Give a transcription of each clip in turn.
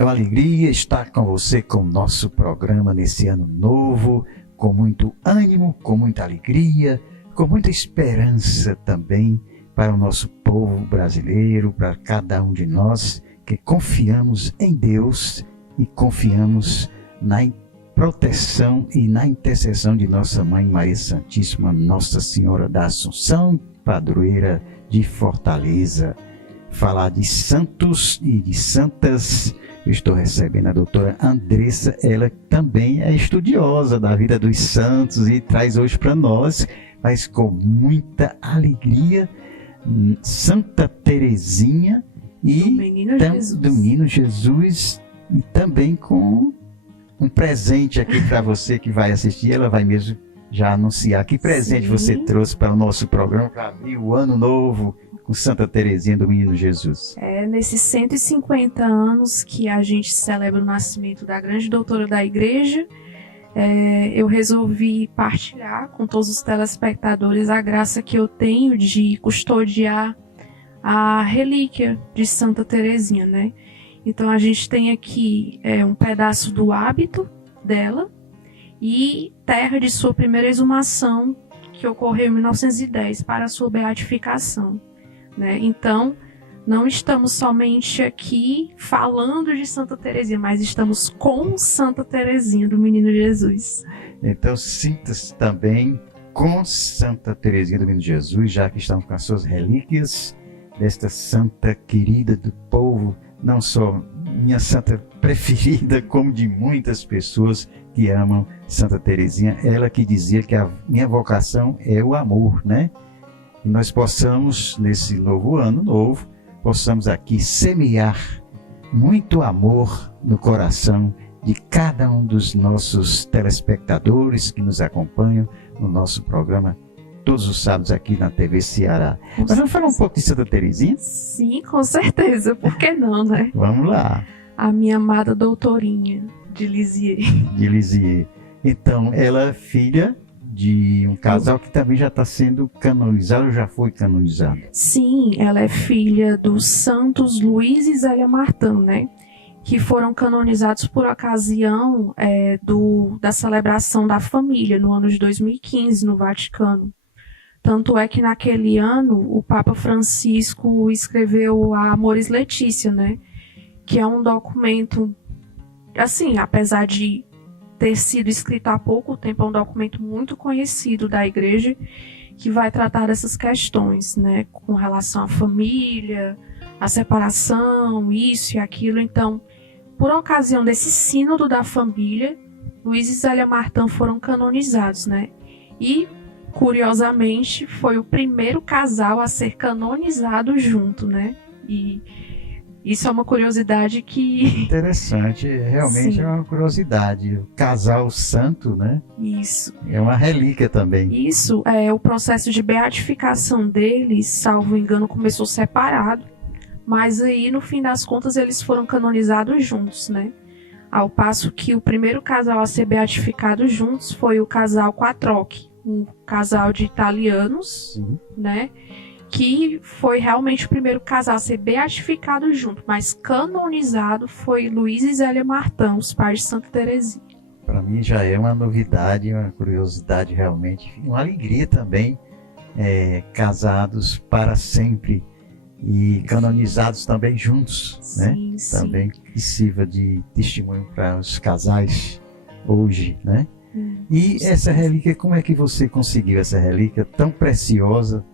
É uma alegria estar com você com o nosso programa nesse ano novo, com muito ânimo, com muita alegria, com muita esperança também para o nosso povo brasileiro, para cada um de nós que confiamos em Deus e confiamos na proteção e na intercessão de nossa Mãe Maria Santíssima, Nossa Senhora da Assunção, padroeira de Fortaleza. Falar de santos e de santas, eu estou recebendo a doutora Andressa, ela também é estudiosa da vida dos santos e traz hoje para nós, mas com muita alegria, Santa Teresinha e do Menino Jesus, e também com um presente aqui para você que vai assistir. Ela vai mesmo já anunciar que presente você trouxe para o nosso programa para abrir o ano novo com Santa Teresinha do Menino Jesus. Nesses 150 anos que a gente celebra o nascimento da grande doutora da igreja, eu resolvi partilhar com todos os telespectadores a graça que eu tenho de custodiar a relíquia de Santa Teresinha, né? Então a gente tem aqui um pedaço do hábito dela e terra de sua primeira exumação, que ocorreu em 1910, para a sua beatificação, né? Então, não estamos somente aqui falando de Santa Teresinha, mas estamos com Santa Teresinha do Menino Jesus. Então, sinta-se também com Santa Teresinha do Menino Jesus, já que estamos com as suas relíquias desta santa querida do povo, não só minha santa preferida, como de muitas pessoas que amam Santa Teresinha. Ela que dizia que a minha vocação é o amor, né? E nós possamos, nesse novo ano novo, possamos aqui semear muito amor no coração de cada um dos nossos telespectadores que nos acompanham no nosso programa todos os sábados aqui na TV Ceará. Mas vamos falar um pouco de Santa Teresinha? Sim, com certeza. Por que não, né? Vamos lá. A minha amada doutorinha de Lisieux. De Lisieux. Então, ela é filha de um casal que também já está sendo canonizado, ou já foi canonizado? Sim, ela é filha dos santos Luís e Zélia Martin, né? Que foram canonizados por ocasião da celebração da família, no ano de 2015, no Vaticano. Tanto é que naquele ano o Papa Francisco escreveu a Amoris Laetitia, né? Que é um documento, assim, apesar de ter sido escrito há pouco tempo, é um documento muito conhecido da igreja, que vai tratar dessas questões, né? Com relação à família, à separação, isso e aquilo. Então, por ocasião desse sínodo da família, Luís e Zélia Martin foram canonizados, né? E, curiosamente, foi o primeiro casal a ser canonizado junto, né? E isso é uma curiosidade que... Interessante, realmente. Sim. É uma curiosidade. O casal santo, né? Isso. É uma relíquia também. Isso, o processo de beatificação deles, salvo engano, começou separado, mas aí, no fim das contas, eles foram canonizados juntos, né? Ao passo que o primeiro casal a ser beatificado juntos foi o casal Quattrocchi, um casal de italianos, sim, né? Que foi realmente o primeiro casal a ser beatificado junto, mas canonizado foi Luís e Zélia Martin, os pais de Santa Teresinha. Para mim já é uma novidade, uma curiosidade realmente, uma alegria também, casados para sempre e canonizados também juntos, sim, né? Sim. Também que sirva de testemunho para os casais hoje, né? E essa relíquia, como é que você conseguiu essa relíquia tão preciosa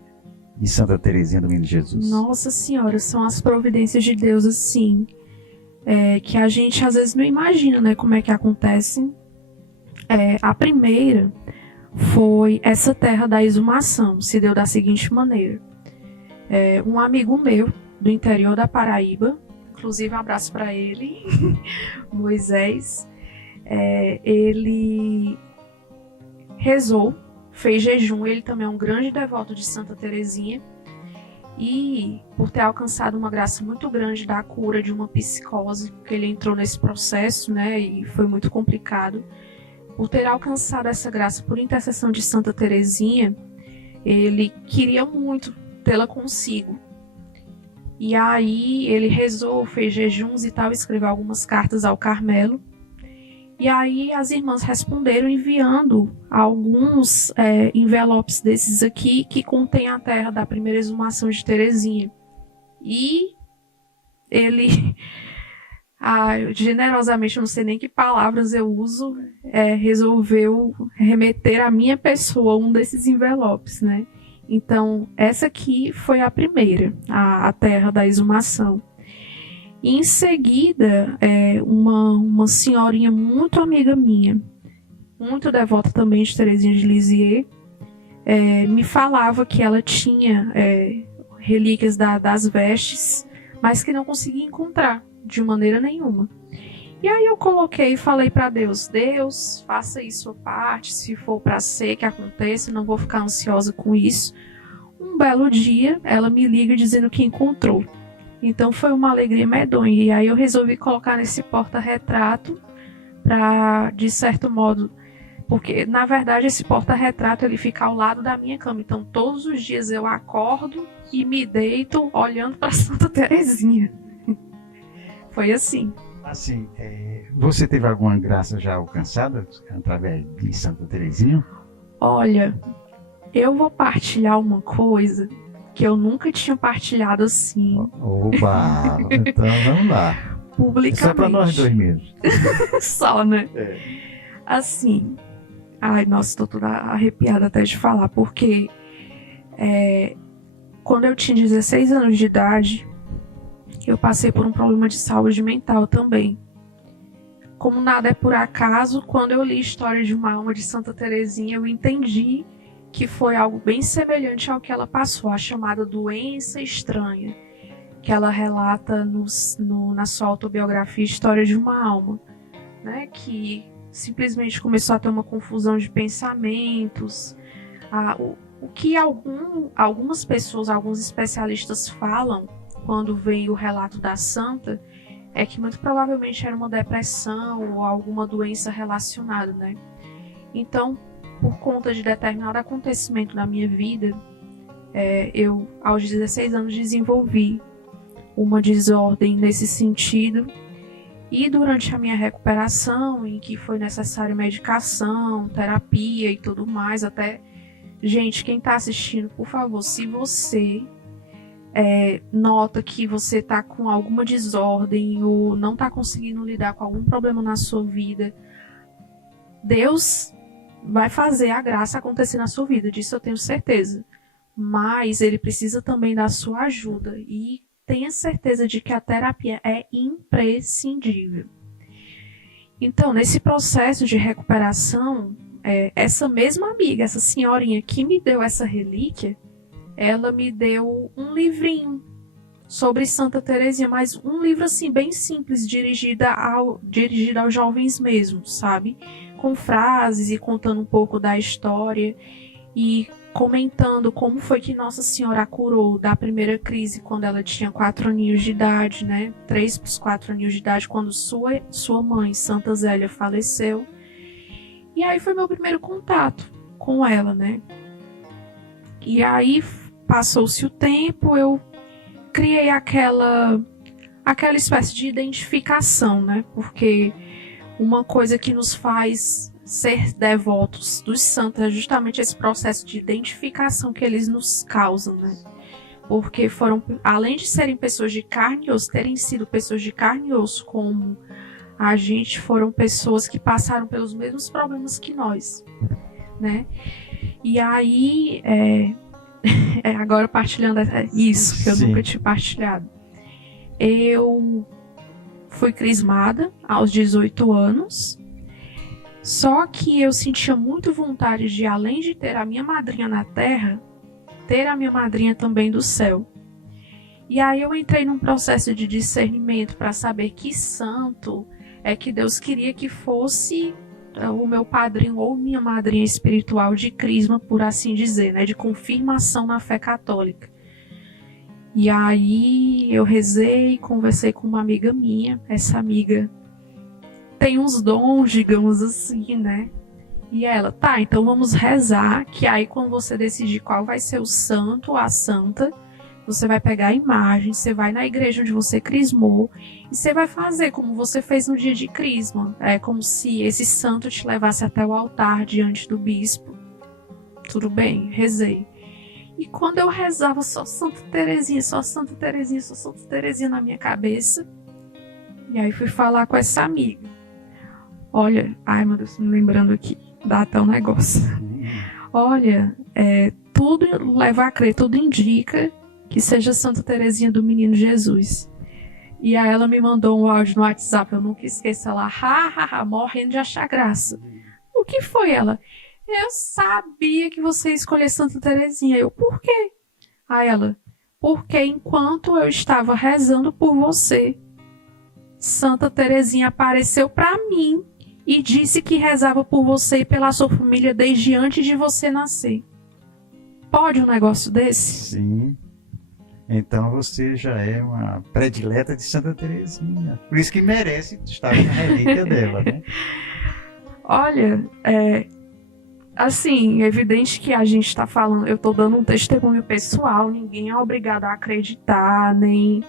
de Santa Teresinha do Menino Jesus? Nossa Senhora, são as providências de Deus, assim, que a gente às vezes não imagina, né, como é que acontecem. A primeira foi essa terra da exumação, se deu da seguinte maneira. Um amigo meu, do interior da Paraíba, inclusive um abraço para ele, Moisés, ele rezou, fez jejum, ele também é um grande devoto de Santa Teresinha, e por ter alcançado uma graça muito grande da cura de uma psicose, que ele entrou nesse processo, né, e foi muito complicado, por ter alcançado essa graça por intercessão de Santa Teresinha, ele queria muito tê-la consigo. E aí ele rezou, fez jejuns e tal, escreveu algumas cartas ao Carmelo. E aí as irmãs responderam enviando alguns envelopes desses aqui que contém a terra da primeira exumação de Terezinha. E ele, generosamente, eu não sei nem que palavras eu uso, resolveu remeter à minha pessoa um desses envelopes, né? Então, essa aqui foi a primeira, a terra da exumação. E em seguida, uma senhorinha muito amiga minha, muito devota também de Terezinha de Lisieux, me falava que ela tinha relíquias das vestes, mas que não conseguia encontrar de maneira nenhuma. E aí eu coloquei e falei para Deus, Deus, faça aí sua parte, se for para ser que aconteça, não vou ficar ansiosa com isso. Um belo dia, ela me liga dizendo que encontrou. Então foi uma alegria medonha. E aí eu resolvi colocar nesse porta-retrato para, de certo modo, porque na verdade esse porta-retrato ele fica ao lado da minha cama. Então todos os dias eu acordo e me deito olhando para Santa Terezinha. Foi assim. Assim, você teve alguma graça já alcançada através de Santa Terezinha? Olha, eu vou partilhar uma coisa que eu nunca tinha partilhado assim. Oba! Então vamos lá. Publicamente. Só para nós dois mesmo. Só, né? Assim. Ai, nossa, tô toda arrepiada até de falar, porque quando eu tinha 16 anos de idade, eu passei por um problema de saúde mental também. Como nada é por acaso, quando eu li a história de uma alma de Santa Terezinha, eu entendi que foi algo bem semelhante ao que ela passou, a chamada doença estranha, que ela relata na sua autobiografia História de uma Alma, né? Que simplesmente começou a ter uma confusão de pensamentos. O que algumas pessoas, alguns especialistas falam quando vem o relato da santa é que muito provavelmente era uma depressão ou alguma doença relacionada, né? Então, por conta de determinado acontecimento na minha vida, eu, aos 16 anos, desenvolvi uma desordem nesse sentido. E durante a minha recuperação, em que foi necessária medicação, terapia e tudo mais, até... Gente, quem está assistindo, por favor, se você nota que você está com alguma desordem ou não está conseguindo lidar com algum problema na sua vida, Deus vai fazer a graça acontecer na sua vida, disso eu tenho certeza. Mas ele precisa também da sua ajuda e tenha certeza de que a terapia é imprescindível. Então, nesse processo de recuperação, essa mesma amiga, essa senhorinha que me deu essa relíquia, ela me deu um livrinho sobre Santa Terezinha, mas um livro assim bem simples, dirigido aos jovens mesmo, sabe? Com frases e contando um pouco da história e comentando como foi que Nossa Senhora a curou da primeira crise quando ela tinha 4 aninhos de idade, né? 3 para os 4 aninhos de idade, quando sua mãe, Santa Zélia, faleceu. E aí foi meu primeiro contato com ela, né? E aí passou-se o tempo, eu criei aquela espécie de identificação, né? Porque uma coisa que nos faz ser devotos dos santos é justamente esse processo de identificação que eles nos causam, né? Porque foram, além de serem pessoas de carne e osso, terem sido pessoas de carne e osso como a gente, foram pessoas que passaram pelos mesmos problemas que nós, né? E aí, agora partilhando isso que eu nunca tinha partilhado. Eu fui crismada aos 18 anos, só que eu sentia muito vontade de, além de ter a minha madrinha na terra, ter a minha madrinha também do céu. E aí eu entrei num processo de discernimento para saber que santo é que Deus queria que fosse o meu padrinho ou minha madrinha espiritual de crisma, por assim dizer, né, de confirmação na fé católica. E aí eu rezei, conversei com uma amiga minha, essa amiga tem uns dons, digamos assim, né? E ela, tá, então vamos rezar, que aí quando você decidir qual vai ser o santo ou a santa, você vai pegar a imagem, você vai na igreja onde você crismou e você vai fazer como você fez no dia de crisma. É como se esse santo te levasse até o altar diante do bispo. Tudo bem, rezei. E quando eu rezava só Santa Terezinha, só Santa Terezinha, só Santa Terezinha na minha cabeça, e aí fui falar com essa amiga. Olha, ai meu Deus, me lembrando aqui, dá até um negócio. Olha, tudo leva a crer, tudo indica que seja Santa Terezinha do Menino Jesus. E aí ela me mandou um áudio no WhatsApp, eu nunca esqueço, ela, morrendo de achar graça. O que foi ela? Eu sabia que você ia escolher Santa Terezinha. Eu, por quê? Aí ela, porque enquanto eu estava rezando por você, Santa Terezinha apareceu para mim e disse que rezava por você e pela sua família desde antes de você nascer. Pode um negócio desse? Sim. Então você já é uma predileta de Santa Terezinha. Por isso que merece estar na relíquia dela, né? Olha, assim, é evidente que a gente está falando, eu estou dando um testemunho pessoal, ninguém é obrigado a acreditar, nem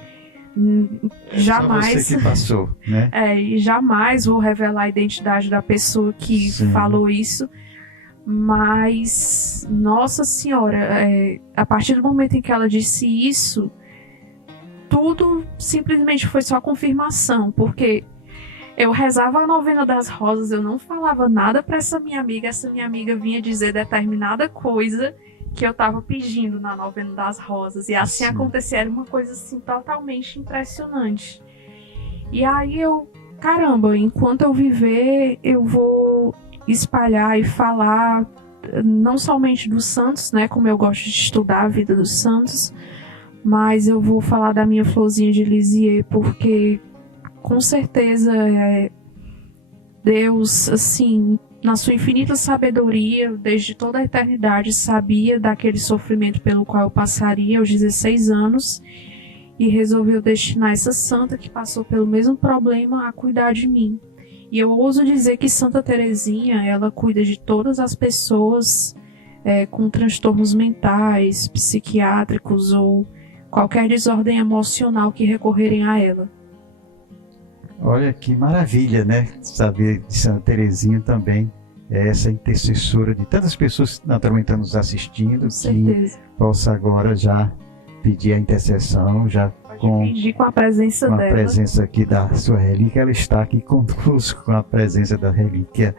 jamais. Só você que passou, né? E jamais vou revelar a identidade da pessoa que falou isso. Mas, Nossa Senhora, a partir do momento em que ela disse isso, tudo simplesmente foi só confirmação, porque eu rezava a novena das rosas, eu não falava nada para essa minha amiga vinha dizer determinada coisa que eu estava pedindo na novena das rosas, e assim acontecia, era uma coisa assim totalmente impressionante. E aí caramba, enquanto eu viver, eu vou espalhar e falar não somente dos santos, né, como eu gosto de estudar a vida dos santos, mas eu vou falar da minha florzinha de Lisieux, porque com certeza Deus, assim, na sua infinita sabedoria, desde toda a eternidade, sabia daquele sofrimento pelo qual eu passaria aos 16 anos e resolveu destinar essa santa que passou pelo mesmo problema a cuidar de mim. E eu ouso dizer que Santa Terezinha, ela cuida de todas as pessoas com transtornos mentais, psiquiátricos ou qualquer desordem emocional que recorrerem a ela. Olha que maravilha, né? Saber de Santa Terezinha também, essa intercessora de tantas pessoas que naturalmente estão nos assistindo, que possa agora já pedir a intercessão, já pedir com a presença dela. A presença aqui da sua relíquia, ela está aqui conosco com a presença da relíquia.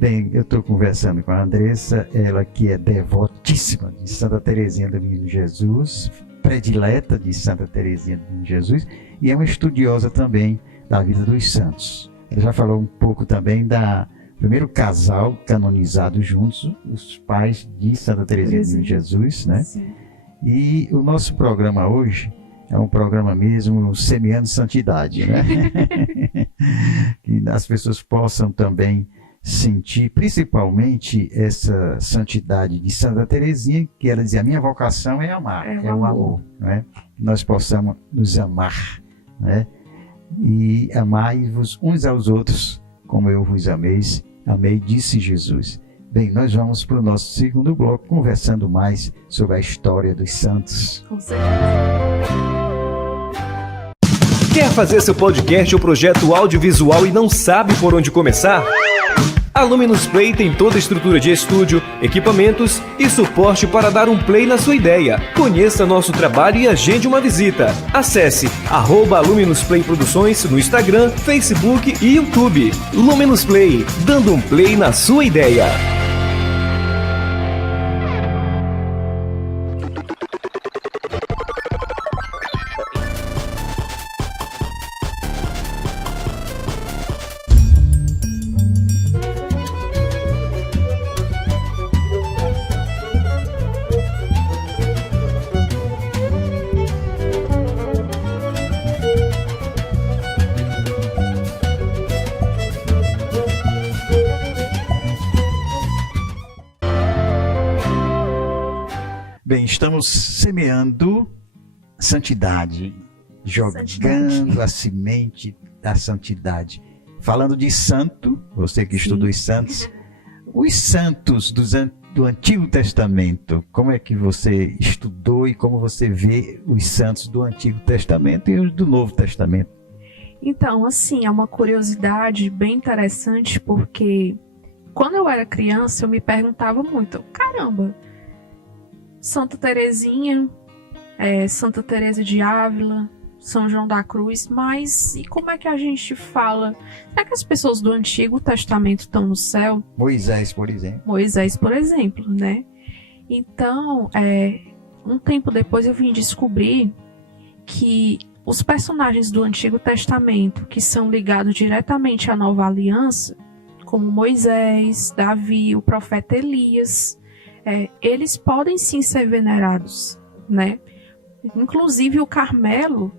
Bem, eu estou conversando com a Andressa, ela que é devotíssima de Santa Terezinha do Menino Jesus, predileta de Santa Terezinha do Menino Jesus, e é uma estudiosa também da vida dos santos. Ela já falou um pouco também da primeiro casal canonizado juntos, os pais de Santa Terezinha do Menino Jesus, né? Sim. E o nosso programa hoje é um programa mesmo semeando santidade, né? Que as pessoas possam também sentir, principalmente, essa santidade de Santa Terezinha, que ela dizia, a minha vocação é amar, é o amor, né? Nós possamos nos amar, né? E amai-vos uns aos outros, como eu vos amei, disse Jesus. Bem, nós vamos para o nosso segundo bloco, conversando mais sobre a história dos santos. Com certeza. Quer fazer seu podcast ou projeto audiovisual e não sabe por onde começar? A Luminous Play tem toda a estrutura de estúdio, equipamentos e suporte para dar um play na sua ideia. Conheça nosso trabalho e agende uma visita. Acesse @Luminous Play Produções no Instagram, Facebook e YouTube. Luminous Play, dando um play na sua ideia. Bem, estamos semeando santidade, jogando a semente da santidade. Falando de santo, você que estuda os santos do Antigo Testamento, como é que você estudou e como você vê os santos do Antigo Testamento e os do Novo Testamento? Então, assim, é uma curiosidade bem interessante, porque quando eu era criança, eu me perguntava muito, caramba, Santa Teresinha, Santa Teresa de Ávila, São João da Cruz, mas e como é que a gente fala? Será que as pessoas do Antigo Testamento estão no céu? Moisés, por exemplo. Moisés, por exemplo, né? Então, um tempo depois eu vim descobrir que os personagens do Antigo Testamento que são ligados diretamente à Nova Aliança, como Moisés, Davi, o profeta Elias, eles podem sim ser venerados, né? Inclusive o Carmelo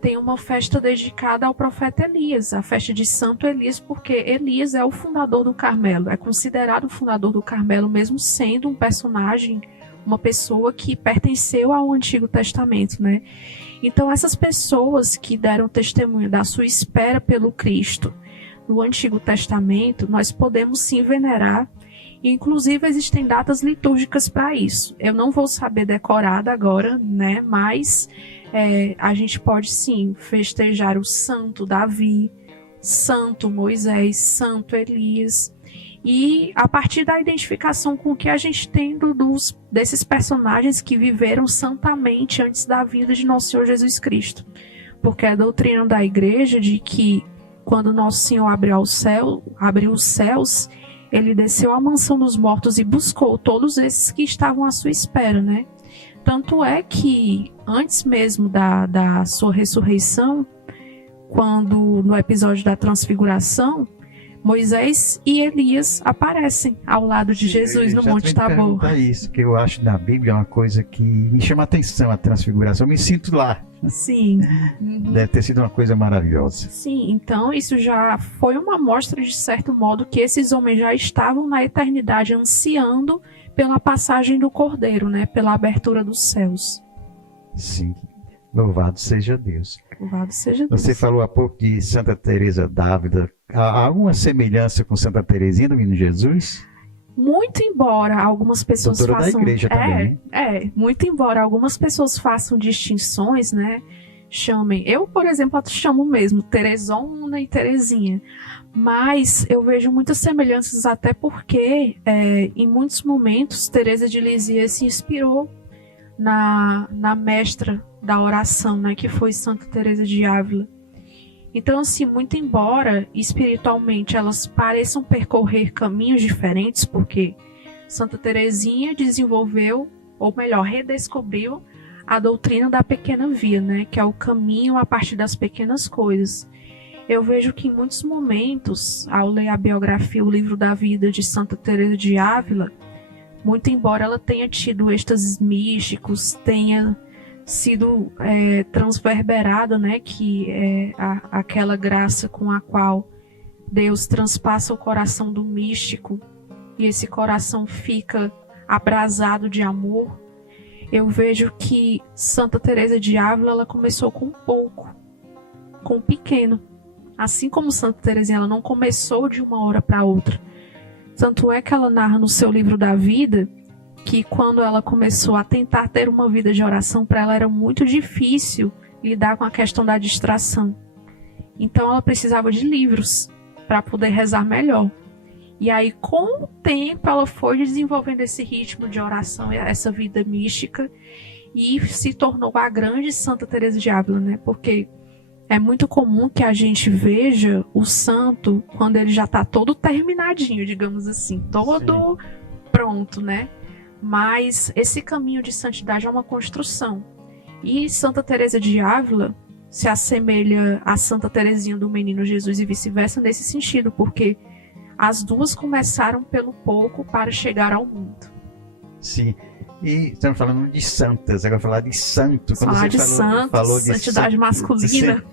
tem uma festa dedicada ao profeta Elias, a festa de Santo Elias, porque Elias é o fundador do Carmelo, é considerado o fundador do Carmelo, mesmo sendo um personagem, uma pessoa que pertenceu ao Antigo Testamento, né? Então essas pessoas que deram testemunho da sua espera pelo Cristo no Antigo Testamento, nós podemos sim venerar. Inclusive existem datas litúrgicas para isso. Eu não vou saber decorada agora, né? Mas a gente pode sim festejar o Santo Davi, Santo Moisés, Santo Elias. E a partir da identificação com o que a gente tem desses personagens que viveram santamente antes da vinda de nosso Senhor Jesus Cristo. Porque a doutrina da igreja de que quando nosso Senhor abriu os céus, ele desceu à mansão dos mortos e buscou todos esses que estavam à sua espera, né? Tanto é que antes mesmo da sua ressurreição, quando no episódio da transfiguração, Moisés e Elias aparecem ao lado de Jesus no Monte Tabor. É isso que eu acho na Bíblia uma coisa que me chama a atenção, a transfiguração. Eu me sinto lá. Sim. Deve ter sido uma coisa maravilhosa. Sim, então isso já foi uma mostra, de certo modo, que esses homens já estavam na eternidade ansiando pela passagem do Cordeiro, né? Pela abertura dos céus. Sim. Louvado seja Deus. Louvado seja Deus. Você falou há pouco de Santa Teresa d'Ávila. Há alguma semelhança com Santa Teresinha do Menino Jesus? Muito embora algumas pessoas doutora façam... da igreja também, né? Muito embora algumas pessoas façam distinções, né? Eu, por exemplo, chamo mesmo Teresona e Teresinha. Mas eu vejo muitas semelhanças, até porque em muitos momentos Teresa de Lisieux se inspirou na mestra da oração, né, que foi Santa Teresa de Ávila. Então, assim, muito embora espiritualmente elas pareçam percorrer caminhos diferentes, porque Santa Teresinha desenvolveu, ou melhor, redescobriu a doutrina da pequena via, né, que é o caminho a partir das pequenas coisas. Eu vejo que em muitos momentos, ao ler a biografia, o livro da vida de Santa Teresa de Ávila, muito embora ela tenha tido êxtases místicos, tenha sido transverberada, né, que é aquela graça com a qual Deus transpassa o coração do místico e esse coração fica abrasado de amor. Eu vejo que Santa Teresa de Ávila, ela começou com pouco, com pequeno. Assim como Santa Teresinha, ela não começou de uma hora para outra. Tanto é que ela narra no seu livro da vida que quando ela começou a tentar ter uma vida de oração, para ela era muito difícil lidar com a questão da distração. Então ela precisava de livros para poder rezar melhor. E aí, com o tempo, ela foi desenvolvendo esse ritmo de oração, essa vida mística, e se tornou a grande Santa Teresa de Ávila, né? Porque é muito comum que a gente veja o santo quando ele já está todo terminadinho, digamos assim, todo pronto, né? Mas esse caminho de santidade é uma construção. E Santa Teresa de Ávila se assemelha a Santa Teresinha do Menino Jesus e vice-versa nesse sentido, porque as duas começaram pelo pouco para chegar ao mundo. Sim. E estamos falando de santas, agora falar de santo. Quando Falar você de santos, de santidade masculina.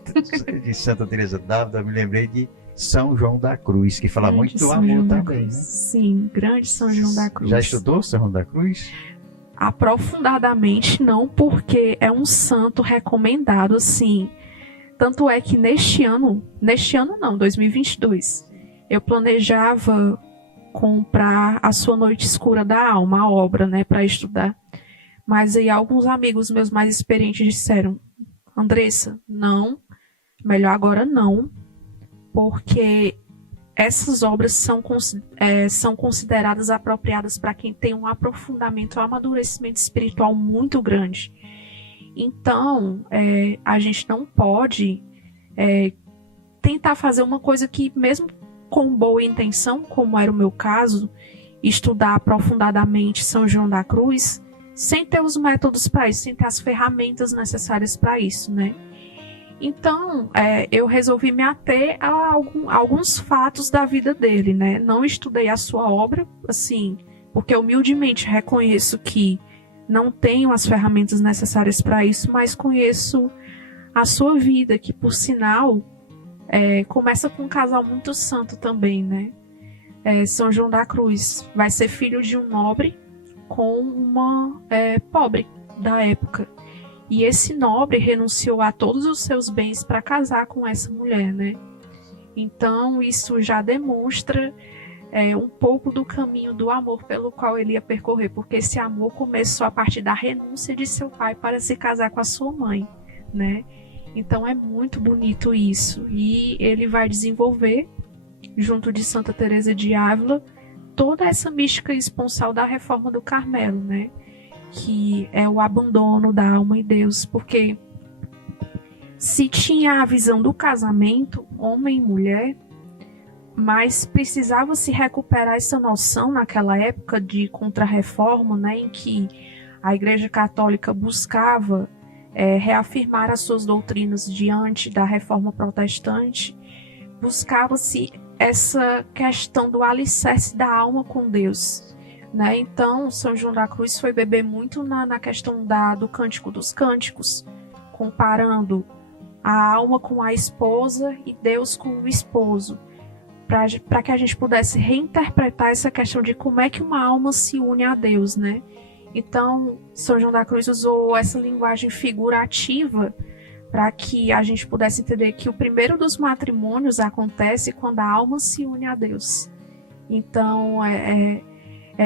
De Santa Teresa d'Ávila, eu me lembrei de São João da Cruz, que fala muito do amor também, né? Sim, grande São João da Cruz. Já estudou São João da Cruz? Aprofundadamente não, porque é um santo recomendado, assim. Tanto é que neste ano não, 2022, eu planejava comprar A Sua Noite Escura da Alma, a obra, né, para estudar. Mas aí alguns amigos meus mais experientes disseram: Andressa, não, melhor agora não, porque essas obras são consideradas apropriadas para quem tem um aprofundamento, um amadurecimento espiritual muito grande. Então, a gente não pode tentar fazer uma coisa que, mesmo com boa intenção, como era o meu caso, estudar aprofundadamente São João da Cruz, sem ter os métodos para isso, sem ter as ferramentas necessárias para isso, né? Então, eu resolvi me ater a alguns fatos da vida dele, né? Não estudei a sua obra, assim, porque humildemente reconheço que não tenho as ferramentas necessárias para isso, mas conheço a sua vida, que, por sinal, começa com um casal muito santo também, né? São João da Cruz vai ser filho de um nobre com uma pobre da época. E esse nobre renunciou a todos os seus bens para casar com essa mulher, né? Então, isso já demonstra um pouco do caminho do amor pelo qual ele ia percorrer, porque esse amor começou a partir da renúncia de seu pai para se casar com a sua mãe, né? Então, é muito bonito isso. E ele vai desenvolver, junto de Santa Teresa de Ávila, toda essa mística esponsal da Reforma do Carmelo, né? Que é o abandono da alma em Deus, porque se tinha a visão do casamento, homem e mulher, mas precisava se recuperar essa noção naquela época de contra-reforma, né, em que a Igreja Católica buscava reafirmar as suas doutrinas diante da Reforma Protestante, buscava-se essa questão do alicerce da alma com Deus, né? Então, São João da Cruz foi beber muito na questão do Cântico dos Cânticos, comparando a alma com a esposa e Deus com o esposo, para que a gente pudesse reinterpretar essa questão de como é que uma alma se une a Deus, né? Então, São João da Cruz usou essa linguagem figurativa para que a gente pudesse entender que o primeiro dos matrimônios acontece quando a alma se une a Deus. Então,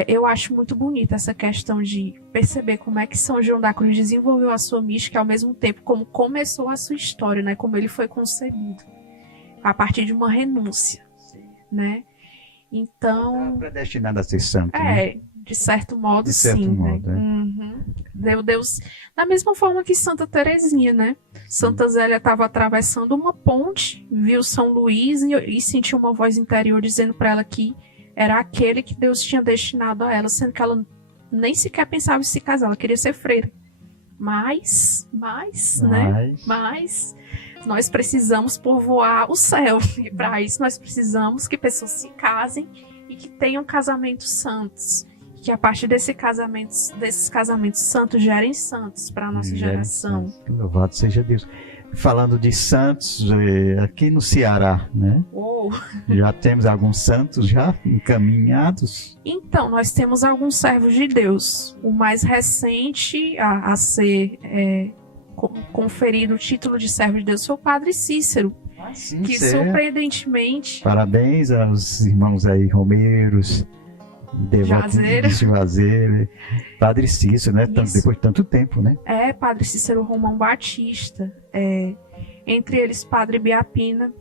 eu acho muito bonita essa questão de perceber como é que São João da Cruz desenvolveu a sua mística, ao mesmo tempo como começou a sua história, né? Como ele foi concebido, a partir de uma renúncia, né? Então... Está predestinado a ser santo, né? De certo modo, de certo sim. modo, né? Uhum. Deus, da mesma forma que Santa Teresinha, né? Santa Zélia estava atravessando uma ponte, viu São Luís e sentiu uma voz interior dizendo para ela que era aquele que Deus tinha destinado a ela, sendo que ela nem sequer pensava em se casar, ela queria ser freira. Mas nós precisamos povoar o céu, e para isso nós precisamos que pessoas se casem e que tenham casamentos santos, que a partir desses casamentos santos gerem santos para a nossa geração. Louvado seja Deus. Falando de santos, aqui no Ceará, né? Já temos alguns santos já encaminhados? Então, nós temos alguns servos de Deus. O mais recente a ser conferido o título de servo de Deus foi o Padre Cícero, sim, que surpreendentemente... Parabéns aos irmãos aí, romeiros, Juazeiro, Padre Cícero, né? Depois de tanto tempo, né? Padre Cícero Romão Batista, entre eles Padre Biapina.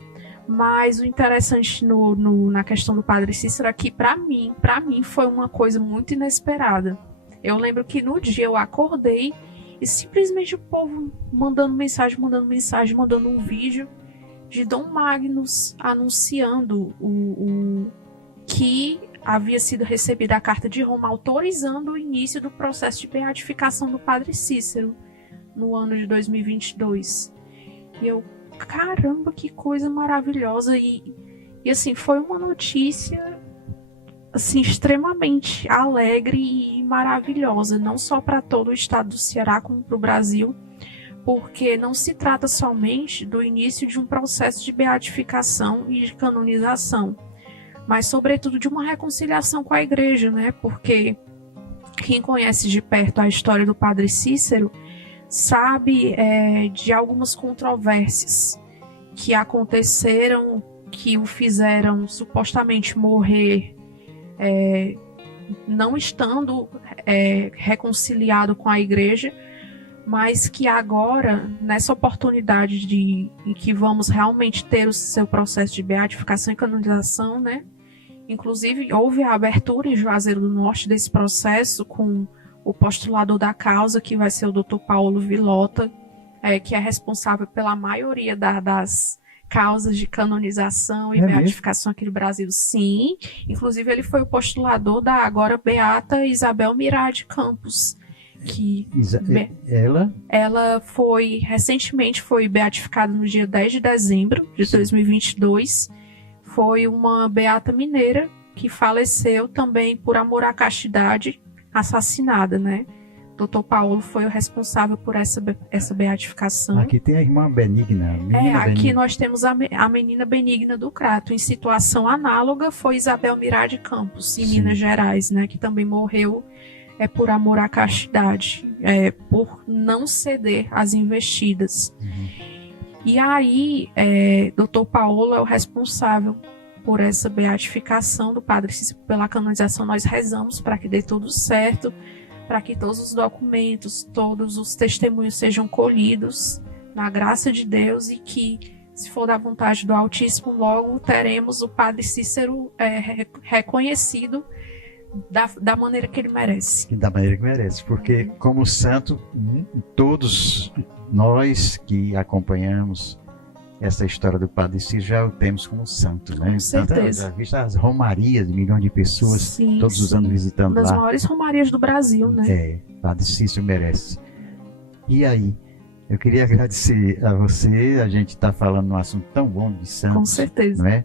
Mas o interessante na questão do Padre Cícero é que para mim foi uma coisa muito inesperada. Eu lembro que no dia eu acordei e simplesmente o povo mandando mensagem, mandando um vídeo de Dom Magnus anunciando que havia sido recebida a carta de Roma autorizando o início do processo de beatificação do Padre Cícero no ano de 2022. E eu, caramba, que coisa maravilhosa. E assim, foi uma notícia assim, extremamente alegre e maravilhosa, não só para todo o estado do Ceará, como para o Brasil, porque não se trata somente do início de um processo de beatificação e de canonização, mas sobretudo de uma reconciliação com a igreja, né? Porque quem conhece de perto a história do Padre Cícero sabe de algumas controvérsias que aconteceram, que o fizeram supostamente morrer não estando reconciliado com a igreja, mas que agora, nessa oportunidade em que vamos realmente ter o seu processo de beatificação e canonização, né? Inclusive, houve a abertura em Juazeiro do Norte desse processo com o postulador da causa, que vai ser o Dr. Paulo Vilota, que é responsável pela maioria das causas de canonização e beatificação aqui no Brasil, sim. Inclusive, ele foi o postulador da agora beata Isabel Mirade Campos, que ela recentemente foi beatificada no dia 10 de dezembro de 2022. Foi uma beata mineira que faleceu também por amor à castidade, assassinada, né? Dr. Paulo foi o responsável por essa beatificação. Aqui tem a irmã Benigna. Aqui nós temos a menina Benigna do Crato. Em situação análoga foi Isabel Mirade Campos, em Minas Gerais, né? Que também morreu por amor à castidade, por não ceder às investidas. E aí, Dr. Paulo é o responsável por essa beatificação do Padre Cícero, pela canonização. Nós rezamos para que dê tudo certo, para que todos os documentos, todos os testemunhos sejam colhidos na graça de Deus e que, se for da vontade do Altíssimo, logo teremos o Padre Cícero reconhecido da maneira que ele merece. Da maneira que merece, porque como santo, todos nós que acompanhamos essa história do Padre Cícero já o temos como santo, né? Com certeza. Já visto as romarias de milhões de pessoas todos os anos visitando uma lá. das maiores romarias do Brasil, né? Padre Cícero merece. E aí, eu queria agradecer a você, a gente está falando um assunto tão bom de santos. Com certeza. Não é?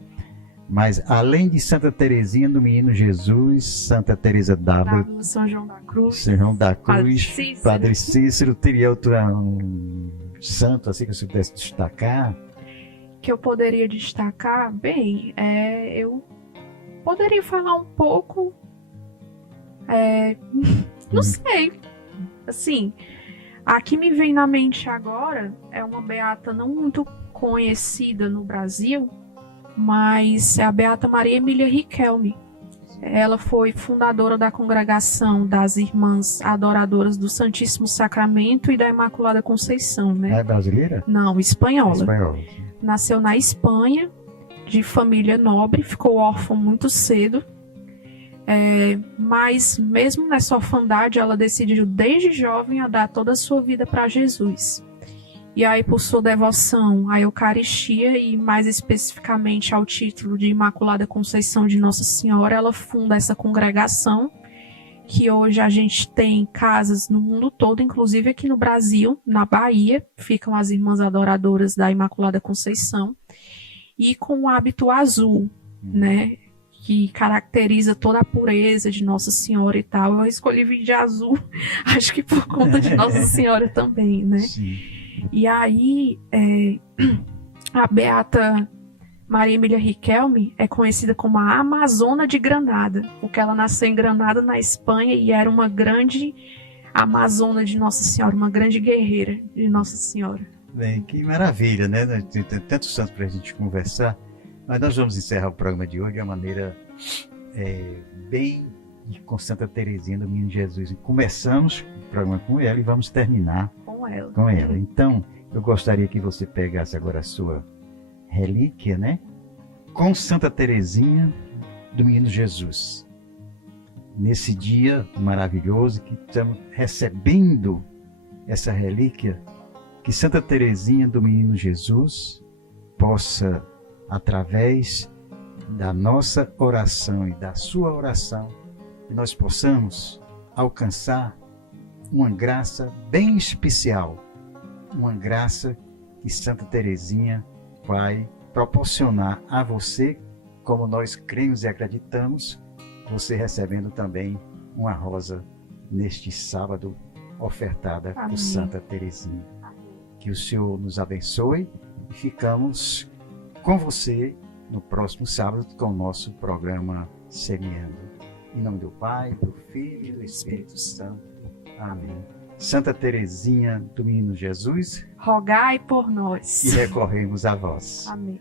Mas além de Santa Teresinha do Menino Jesus, Santa Teresa d'Ávila, São João da Cruz, São João da Cruz, Padre Cícero, teria outro santo assim que você pudesse destacar? Que eu poderia destacar? Bem, eu poderia falar um pouco, não sei, assim, a que me vem na mente agora é uma beata não muito conhecida no Brasil, mas é a Beata Maria Emília Riquelme. Ela foi fundadora da congregação das Irmãs Adoradoras do Santíssimo Sacramento e da Imaculada Conceição, né? É brasileira? Não, espanhola. Espanhola. Nasceu na Espanha, de família nobre, ficou órfã muito cedo, mas mesmo nessa orfandade ela decidiu desde jovem a dar toda a sua vida para Jesus. E aí, por sua devoção à Eucaristia e mais especificamente ao título de Imaculada Conceição de Nossa Senhora, ela funda essa congregação, que hoje a gente tem casas no mundo todo, inclusive aqui no Brasil, na Bahia, ficam as Irmãs Adoradoras da Imaculada Conceição, e com o hábito azul, né, que caracteriza toda a pureza de Nossa Senhora e tal. Eu escolhi vir de azul, acho que por conta de Nossa Senhora também, né? Sim. E aí, a Beata Maria Emília Riquelme é conhecida como a Amazona de Granada, porque ela nasceu em Granada, na Espanha, e era uma grande amazona de Nossa Senhora, uma grande guerreira de Nossa Senhora. Bem, que maravilha, né? Tem tantos santos para a gente conversar, mas nós vamos encerrar o programa de hoje de uma maneira bem com Santa Teresinha do Menino Jesus. E começamos o programa com ela e vamos terminar com ela. Então, eu gostaria que você pegasse agora a sua relíquia, né? Com Santa Teresinha do Menino Jesus. Nesse dia maravilhoso que estamos recebendo essa relíquia, que Santa Teresinha do Menino Jesus possa, através da nossa oração e da sua oração, que nós possamos alcançar uma graça bem especial, uma graça que Santa Teresinha vai proporcionar a você, como nós cremos e acreditamos, você recebendo também uma rosa neste sábado ofertada por Santa Teresinha. Que o Senhor nos abençoe e ficamos com você no próximo sábado com o nosso programa Semeando. Em nome do Pai, do Filho e do Espírito Santo. Amém. Santa Teresinha do Menino Jesus, rogai por nós. e recorremos a vós. Amém.